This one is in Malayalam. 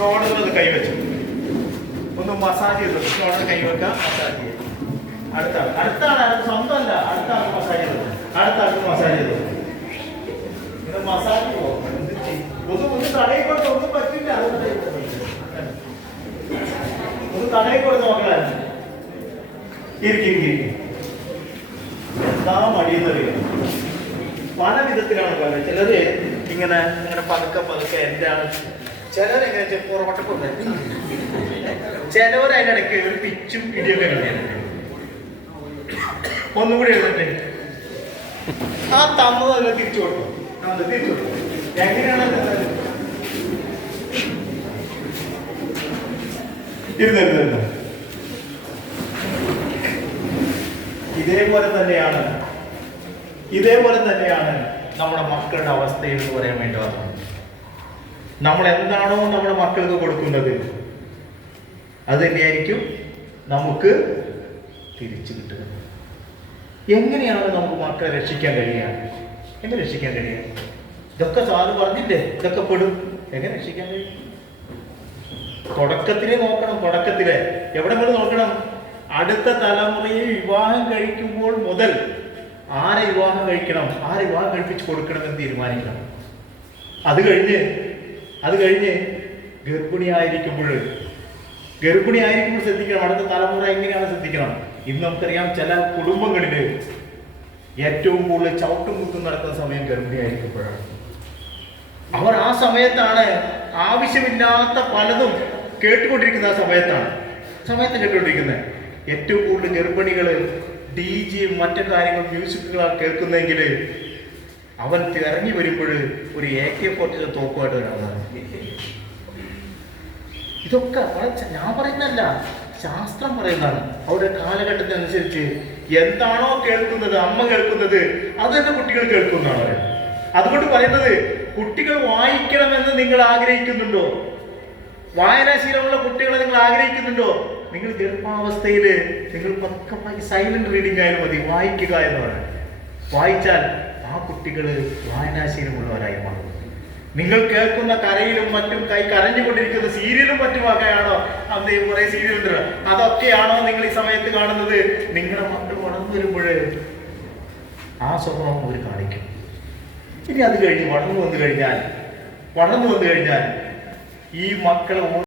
ഷോൾഡറിൽ കൈ വെച്ചു, ഒന്ന് മസാജ് ചെയ്തു. ഷോൾഡർ കൈ വെക്കാം, മസാജ് ചെയ്യും. അടുത്ത ആൾ സ്വന്തമല്ല, അടുത്ത ആൾക്ക് മസാജ് ചെയ്തു, അടുത്ത ആൾക്ക് മസാജ് ചെയ്തു. ഇങ്ങനെ മസാജ് പോകും. ഒന്ന് തടയിൽ കൊടുത്ത് ഒന്നും പറ്റില്ല. ഒന്ന് തടയിൽ കൊടുത്ത് നോക്കല. ഇരിക്കും എന്താ മടിയെന്നറിയാം. പല വിധത്തിലാണ് പറയുന്നത്. ചിലര് ഇങ്ങനെ ഇങ്ങനെ പതുക്കെ എന്താണ്, ചിലരെങ്ങനെ പുറകോട്ടൊക്കെ, ചിലവർ അതിനിടയ്ക്ക് ഒരു പിച്ചും ഇടിയൊക്കെ കളിയാനുണ്ട്. ഒന്നും കൂടി എഴുതട്ടെ. ആ തന്നതല്ല തിരിച്ചു കൊടുക്കും. തിരിച്ചു കൊടുക്കും. എങ്ങനെയാണ് ഇരുന്നിരുന്നു. ഇതേപോലെ തന്നെയാണ് നമ്മുടെ മക്കളുടെ അവസ്ഥ എന്ന് പറയാൻ വേണ്ടി വന്നത്. നമ്മൾ എന്താണോ നമ്മുടെ മക്കൾക്ക് കൊടുക്കുന്നത് അത് തന്നെയായിരിക്കും നമുക്ക് തിരിച്ചു കിട്ടുന്നത്. എങ്ങനെയാണ് നമുക്ക് മക്കളെ രക്ഷിക്കാൻ കഴിയുക? എങ്ങനെ രക്ഷിക്കാൻ കഴിയുക? ഇതൊക്കെ സാറ് പറഞ്ഞില്ലേ, ഇതൊക്കെ പെടും. എങ്ങനെ രക്ഷിക്കാൻ കഴിയും? തുടക്കത്തിലെ നോക്കണം. തുടക്കത്തിലെ എവിടെ മുതൽ നോക്കണം? അടുത്ത തലമുറയെ വിവാഹം കഴിക്കുമ്പോൾ മുതൽ ആരെ വിവാഹം കഴിക്കണം, ആരെ വിവാഹം കഴിപ്പിച്ച് കൊടുക്കണം എന്ന് തീരുമാനിക്കണം. അത് കഴിഞ്ഞ് ഗർഭിണിയായിരിക്കുമ്പോൾ ശ്രദ്ധിക്കണം. അടുത്ത തലമുറ എങ്ങനെയാണ് ശ്രദ്ധിക്കണം. ഇന്ന് നമുക്കറിയാം, ചില കുടുംബങ്ങളിൽ ഏറ്റവും കൂടുതൽ ചവിട്ടും കുത്തും നടക്കുന്ന സമയം ഗർഭിണിയായിരിക്കുമ്പോഴാണ്. അവർ ആ സമയത്താണ് ആവശ്യമില്ലാത്ത പലതും കേട്ടുകൊണ്ടിരിക്കുന്ന കേട്ടുകൊണ്ടിരിക്കുന്നത്. ഏറ്റവും കൂടുതൽ ഗർഭിണികൾ DJ മറ്റു കാര്യങ്ങൾ മ്യൂസിക്കുകളാണ് കേൾക്കുന്നതെങ്കിൽ അവൻ ഇറങ്ങി വരുമ്പോൾ ഒരു AK-47 തോക്കുമായിട്ട് വരാവുന്നതാണ്. ഇതൊക്കെ ഞാൻ പറയുന്നതല്ല, ശാസ്ത്രം പറയുന്നതാണ്. അവരുടെ കാലഘട്ടത്തിനനുസരിച്ച് എന്താണോ കേൾക്കുന്നത്, അമ്മ കേൾക്കുന്നത്, അത് തന്നെ കുട്ടികൾ കേൾക്കുന്നതാണ് പറയുന്നത്. അതുകൊണ്ട് പറയുന്നത്, കുട്ടികൾ വായിക്കണമെന്ന് നിങ്ങൾ ആഗ്രഹിക്കുന്നുണ്ടോ? വായനാശീലമുള്ള കുട്ടികളെ നിങ്ങൾ ആഗ്രഹിക്കുന്നുണ്ടോ? നിങ്ങൾ ഗർഭാവസ്ഥയിൽ നിങ്ങൾ പതുക്കെ സൈലന്റ് റീഡിംഗ് ആയാലും മതി, വായിക്കുക എന്ന് പറയാം. വായിച്ചാൽ ആ കുട്ടികൾ വായനാശീലമുള്ളവരായി മാറും. നിങ്ങൾ കേൾക്കുന്ന കരയിലും മറ്റും കരഞ്ഞുകൊണ്ടിരിക്കുന്ന സീരിയലും മറ്റുമൊക്കെയാണോ? അന്ന് കുറെ സീരിയലുണ്ട്, അതൊക്കെയാണോ നിങ്ങൾ ഈ സമയത്ത് കാണുന്നത്? നിങ്ങളുടെ മക്കൾ വളർന്നു വരുമ്പോൾ ആ സ്വഭാവം അവർ കാണിക്കും. ഇനി അത് കഴിഞ്ഞ് വളർന്നു വന്നു കഴിഞ്ഞാൽ ഈ മക്കളെ